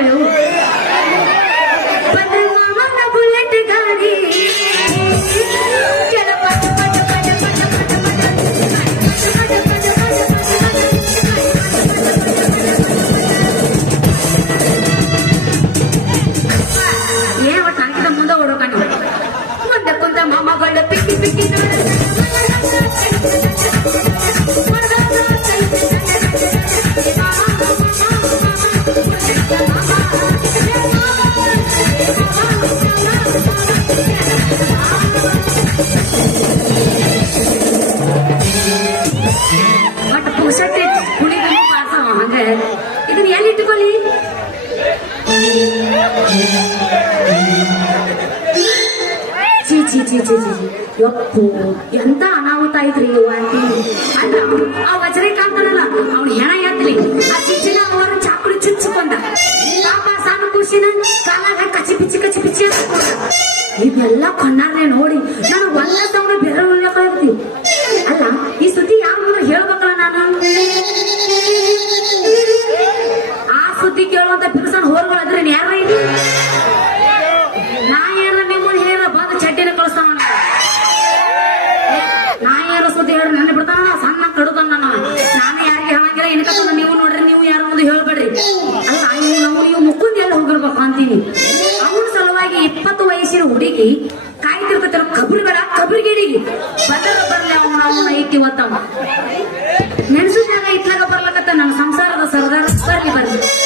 ಕೇಳು ಬಂದ್ರೆ ಮಾಮನ ಬುಲೆಟ್ ಗಾಡಿ ಕೆಲ ಪಟ ಪಟ ಪಟ ಪಟ ಪಟ ಏನ್ ಒಟ್ಟು ಹಾಕಿದ ಮುಂದೆ ಓಡೋಕಣ್ಣ ಮುಂದೆ ಕುಂತ ಮಾಮಗಳ ಪಿಕ್ಕಿ ಪಿಕ್ಕಿ ಒಟ್ಟು ಪುಷಟ್ಟಿ ಕುಣಿದು ಪಾಡ್ತಾವ ಹಂಗ ಇದನ್ನ ಎಲ್ಲಿ ಇಟ್ಟುಕೊಳ್ಳಿ ಚೀ ಚೀ ಚೀ ಚೀ ಚೀ ಯಪ್ಪು ಎಂತ ಅನಾಹುತ ಐತ್ರಿ ಆಂಟಿ ಅಲ್ಲ ಆ ವಜ್ರಕಾಂತನಲ್ಲ ಅವ್ನು ಹೆಣ ಎತ್ತಲಿ ಆ ಚಿಚ್ಚಿನ ಅವರ ಚಾಕುಡಿ ಚುಚ್ಚುಕೊಂಡ ಪಾಪ ಸಣ್ಣ ಖುಷಿನ ಕಾಲಾಗ ಕಚ್ಚಿ ಪಿಚ್ಚಿ ಇವೆಲ್ಲ ಕಣ್ಣಾರ್ನೆ ನೋಡಿ ನಾನು ಒಲ್ಲದವನು ಬೆರಳು ಉಳ್ಳಕ್ಕಾಗ್ತೀವಿ ಅಲ್ಲ ಈ ಸುದ್ದಿ ಯಾವ ಮುಂದೆ ಹೇಳ್ಬೇಕಲ್ಲ ನಾನು ಆ ಸುದ್ದಿ ಕೇಳುವಂತ ಬಿರುಸನ್ ಹೋರ್ಗಳಾದ್ರೆ ಯಾರ ಇದು ನಾ ಏನ ನಿಮ್ಮನ್ನ ಹೇಳ ಬಂದು ಚಡ್ಡಿನ ಕಳಿಸ್ತಾವ ನಾ ಏನ ಸುದ್ದಿ ಹೇಳಿ ನನ್ನ ಬಿಡ್ತಾನ ಸಣ್ಣ ಕಡುತಾನ ನಾನು ಯಾರಿಗೆ ಹೇಳಂಗಿಲ್ಲ ಇನ್ಕತ್ತ ನೀವು ನೋಡ್ರಿ ನೀವು ಯಾರು ಒಂದು ಹೇಳ್ಬೇಡ್ರಿ ಅಲ್ಲ ನೀವು ಮುಕ್ಕುಂದ ಎಲ್ಲ ಹೋಗಿರ್ಬೇಕು ಅಂತೀನಿ ಅವನ ಸಲುವಾಗಿ 20 ವಯಸ್ಸಿನ ಹುಡುಗಿ ಕಾಯ್ತಿರ್ತಾರ ಕಬ್ರಿಗೇಡಿಗೆ